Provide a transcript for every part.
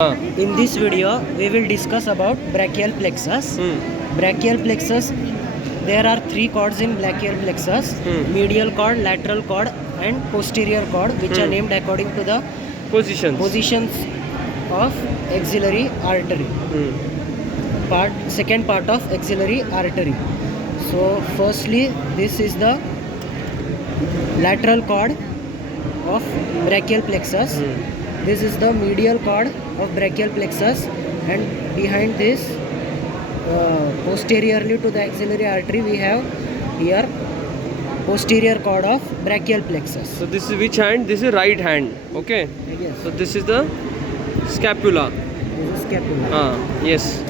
In this video, we will discuss about brachial plexus. Brachial plexus, there are three cords in brachial plexus: medial cord, lateral cord, and posterior cord, which are named according to the positions of axillary artery. Second part of axillary artery. So, firstly, this is the lateral cord of brachial plexus. This is the medial cord of brachial plexus, and behind this, posteriorly to the axillary artery, we have here posterior cord of brachial plexus. So this is which hand? This is right hand. Okay. Yes. So this is the scapula. This is scapula. Yes.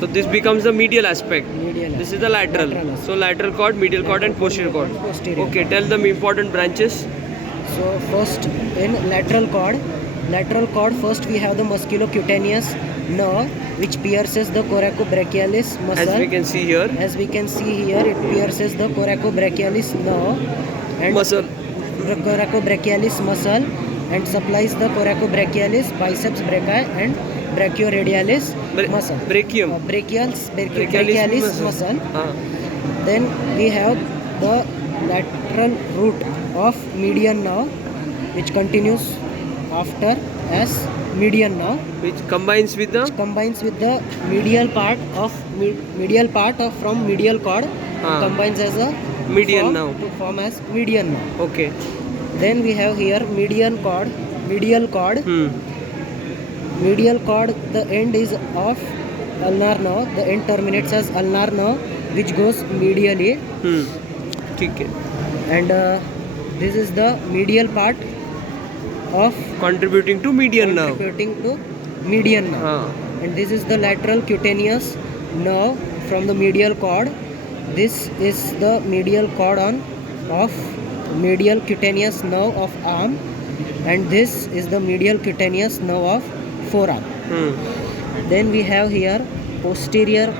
So this becomes the medial aspect. Medial. This is the lateral. So lateral cord, medial cord, and posterior cord. Posterior. Okay. Tell them important branches. So first, in lateral cord, first we have the musculocutaneous nerve, which pierces the coracobrachialis muscle. As we can see here. As we can see here, it pierces the coracobrachialis nerve and coracobrachialis muscle, and supplies the coracobrachialis, biceps brachii, and brachioradialis muscle. Brachium. Brachialis muscle. Then we have the lateral root of median nerve, which continues after as median nerve, Which combines with the the medial part of from medial cord, combines as a median nerve. to form as median nerve. Okay. Then we have here medial cord. Medial cord, the end is of ulnar nerve. The end terminates as ulnar nerve, which goes medially. ठीक है. And this is the medial part of Contributing to median nerve. And this is the lateral cutaneous nerve from the medial cord. This is the medial cord of medial cutaneous nerve of arm, and this is the medial cutaneous nerve of forearm. Then we have here posterior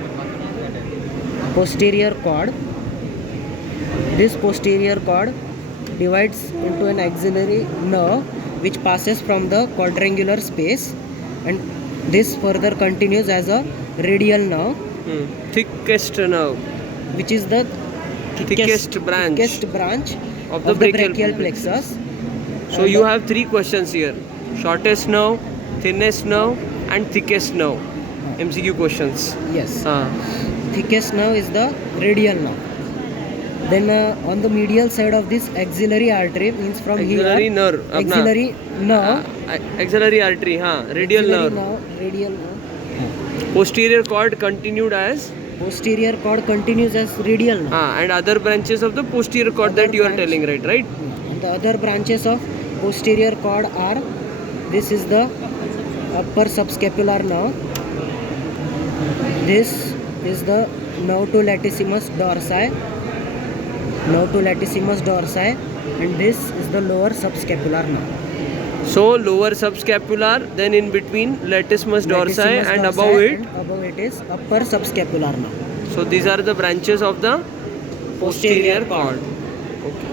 cord. This posterior cord divides into an axillary nerve, which passes from the quadrangular space, and this further continues as a radial nerve, Thickest nerve. which is the Thickest branch of the brachial plexus. So you have three questions here: shortest nerve, thinnest nerve, and thickest nerve. MCQ questions. Yes. Thickest nerve is the radial nerve. Then on the medial side of this axillary artery, means from Axillary nerve. axillary nerve, Axillary artery. Radial nerve. Radial nerve. Posterior cord continued as. Posterior cord continues as radial nerve. And other branches of the posterior cord that you are telling, right? And the other branches of posterior cord are, this is the upper subscapular nerve. This is the nerve to latissimus dorsi. And this is the lower subscapular nerve. So lower subscapular, then in between latissimus dorsi, and above it. Above it is upper subscapular nerve. So these are the branches of the posterior cord. Okay.